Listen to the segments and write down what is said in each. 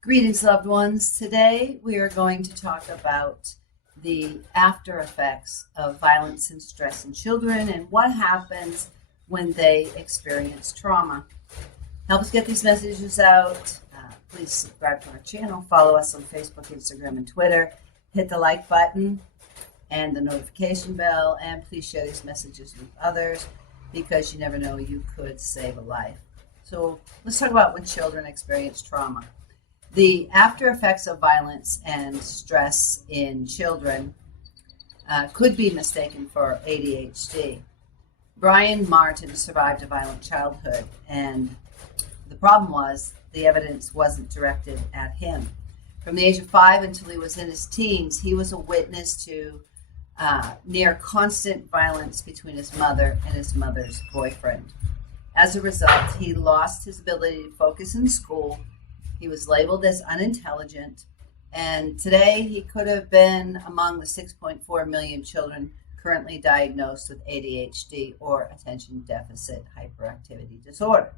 Greetings, loved ones. Today we are going to talk about the after effects of violence and stress in children and what happens when they experience trauma. Help us get these messages out. Please subscribe to our channel, follow us on Facebook, Instagram, and Twitter. Hit the like button and the notification bell, and please share these messages with others because you never know, you could save a life. So let's talk about when children experience trauma. The after effects of violence and stress in children could be mistaken for ADHD. Brian Martin survived a violent childhood, and the problem was the evidence wasn't directed at him. From the age of 5 until he was in his teens, he was a witness to near constant violence between his mother and his mother's boyfriend. As a result, he lost his ability to focus in school. He was labeled as unintelligent, and today he could have been among the 6.4 million children currently diagnosed with ADHD or attention deficit hyperactivity disorder.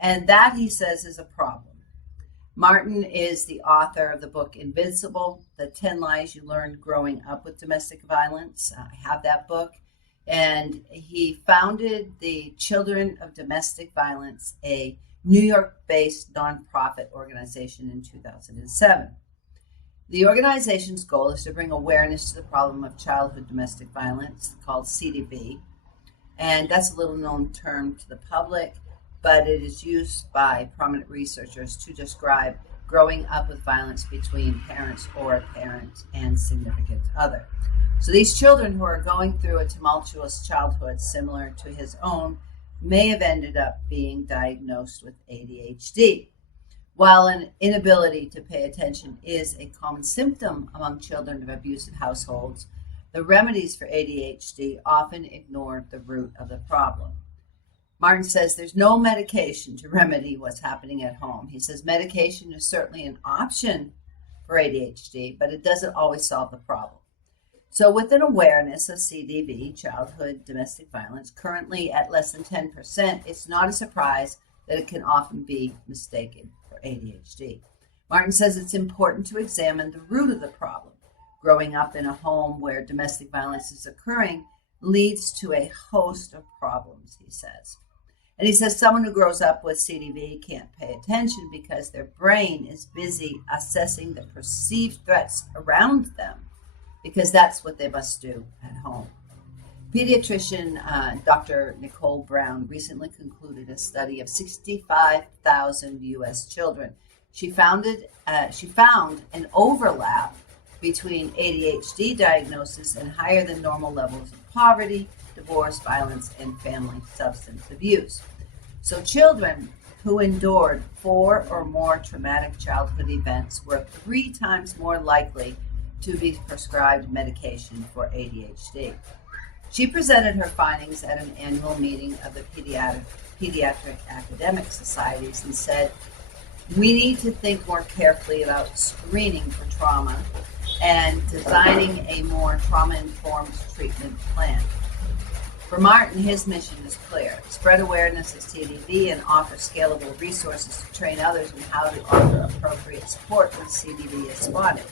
And that, he says, is a problem. Martin is the author of the book Invincible, The 10 Lies You Learned Growing Up with Domestic Violence. I have that book. And he founded the Children of Domestic Violence, a New York-based nonprofit organization, in 2007. The organization's goal is to bring awareness to the problem of childhood domestic violence, called CDV, and that's a little-known term to the public, but it is used by prominent researchers to describe growing up with violence between parents or a parent and significant other. So these children who are going through a tumultuous childhood similar to his own may have ended up being diagnosed with ADHD. While an inability to pay attention is a common symptom among children of abusive households, the remedies for ADHD often ignore the root of the problem. Martin says there's no medication to remedy what's happening at home. He says medication is certainly an option for ADHD, but it doesn't always solve the problem. So with an awareness of CDV, childhood domestic violence, currently at less than 10%, it's not a surprise that it can often be mistaken for ADHD. Martin says it's important to examine the root of the problem. Growing up in a home where domestic violence is occurring leads to a host of problems, he says. And he says someone who grows up with CDV can't pay attention because their brain is busy assessing the perceived threats around them, because that's what they must do at home. Pediatrician Dr. Nicole Brown recently concluded a study of 65,000 U.S. children. She found an overlap between ADHD diagnosis and higher than normal levels of poverty, divorce, violence, and family substance abuse. So children who endured 4 or more traumatic childhood events were 3 times more likely to be prescribed medication for ADHD. She presented her findings at an annual meeting of the Pediatric Academic Societies and said, we need to think more carefully about screening for trauma and designing a more trauma-informed treatment plan. For Martin, his mission is clear: spread awareness of CDV and offer scalable resources to train others in how to offer appropriate support when CDV is spotted.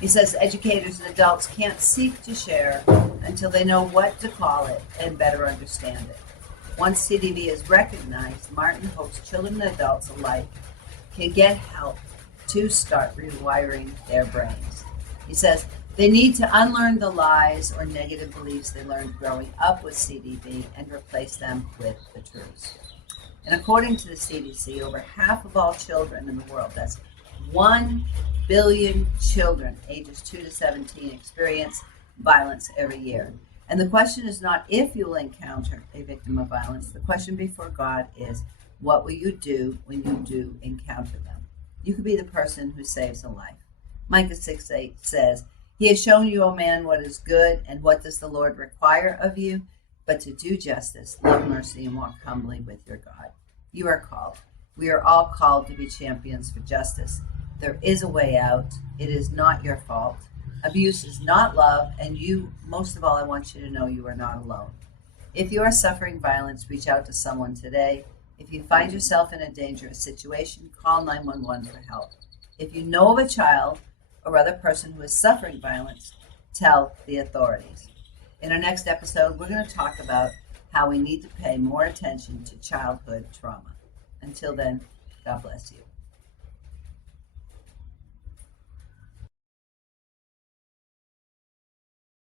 He says educators and adults can't seek to share until they know what to call it and better understand it. Once CDV is recognized, Martin hopes children and adults alike can get help to start rewiring their brains. He says they need to unlearn the lies or negative beliefs they learned growing up with CDV and replace them with the truths. And according to the CDC, over half of all children in the world, that's 1 billion children ages 2 to 17 experience violence every year. And the question is not if you will encounter a victim of violence. The question before God is, what will you do when you do encounter them? You could be the person who saves a life. Micah 6:8 says, He has shown you, O man, what is good, and what does the Lord require of you, but to do justice, love mercy, and walk humbly with your God. You are called. We are all called to be champions for justice. There is a way out. It is not your fault. Abuse is not love, and most of all, I want you to know you are not alone. If you are suffering violence, reach out to someone today. If you find yourself in a dangerous situation, call 911 for help. If you know of a child or other person who is suffering violence, tell the authorities. In our next episode, we're going to talk about how we need to pay more attention to childhood trauma. Until then, God bless you.